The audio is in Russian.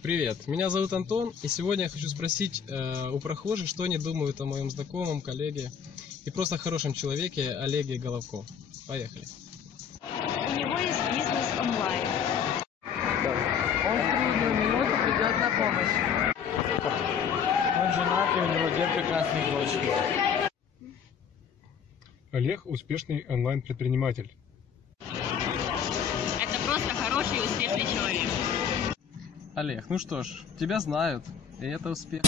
Привет, меня зовут Антон, и сегодня я хочу спросить у прохожих, что они думают о моем знакомом, коллеге и просто хорошем человеке Олеге Головко. Поехали. У него есть бизнес онлайн. Он в трудную минуту придет на помощь. Он женат, и у него 2 прекрасные дочки. Олег – успешный онлайн-предприниматель. Это просто хороший и успешный человек. Олег, ну что ж, тебя знают, и это успех.